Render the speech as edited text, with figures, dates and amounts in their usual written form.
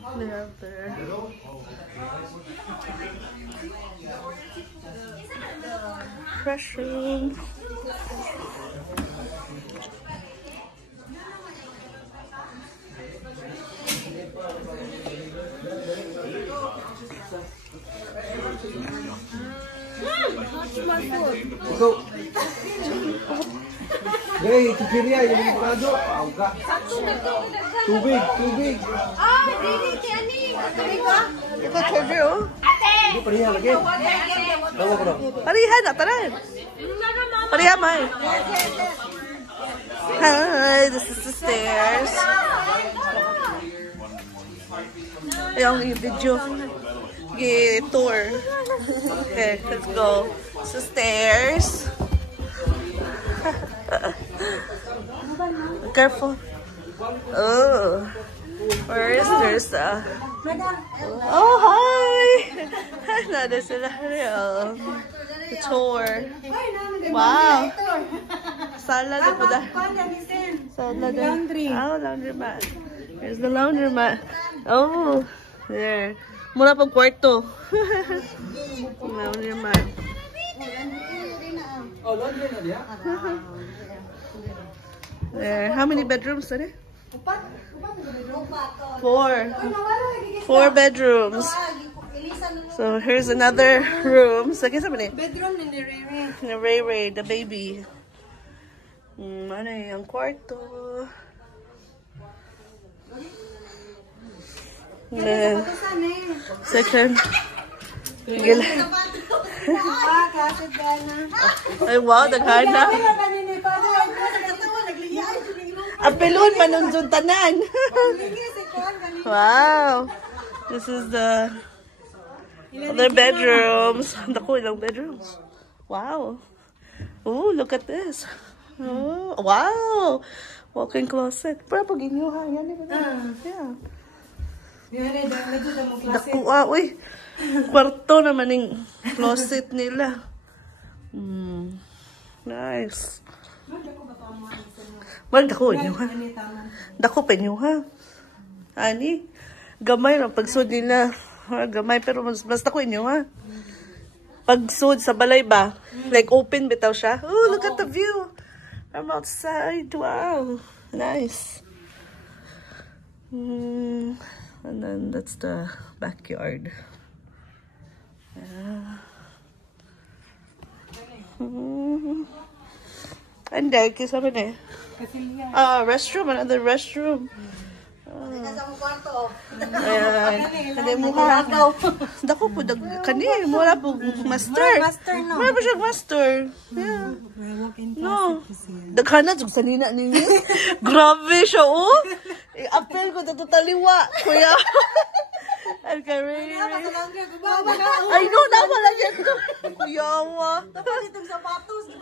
They have there. Restroom. Go. Hey, tikirya yung librado. Auga. Tubig, tubig. Ah, dili tiani. Tubig ba? Ito trivia, oh. Hindi, parihan lagi. Tawa ko na. Parihan na, tara. Parihan, May. Hi, this is the stairs. Yung video. Tour. Okay, let's go. It's the stairs. Careful. Oh, there's oh, hi. Nada sila real. The tour. Wow. Sala na po da. Sala na. Oh, laundry mat. Here's the laundry mat. Oh, there. Mura pang kwarto. Laundry mat. Oh, laundry na diya? There. How many bedrooms are there? 4 bedrooms. So here's another room. So guess how many? Bedroom ni Ray Ray, the baby. Ano yung kwarto? Then, second. Gila. Ay wow, daghana. Apelon manunjun tanan. Wow. This is the other bedrooms. Dako ilang bedrooms. Wow. Oh, look at this. Oh, wow. Walk-in closet. Pero pag inyo ha, yan yeah. Dako uy. Kwarto naman yung closet nila. Nice. Well, dako inyo ha. Dako pa inyo ha. Ani, gamay na pagsud nila. Gamay pero mas dako inyo ha. Pagsud sa balay ba? Like open bitaw siya. Oh, look at the view from outside. Wow. Nice. And then that's the backyard. Yeah. And there, kiss up in there. Restroom, another restroom. Ayan. Hindi mo ka. Dako po, kani, wala po master. Wala po siya master. Yeah. No. Daghana, sa nina ninyo. Grabe siya, oh. I-apel ko, tatutaliwa. Kuya. Ay, no, nawala yan. Kuyawa. Dapat itong sapatos,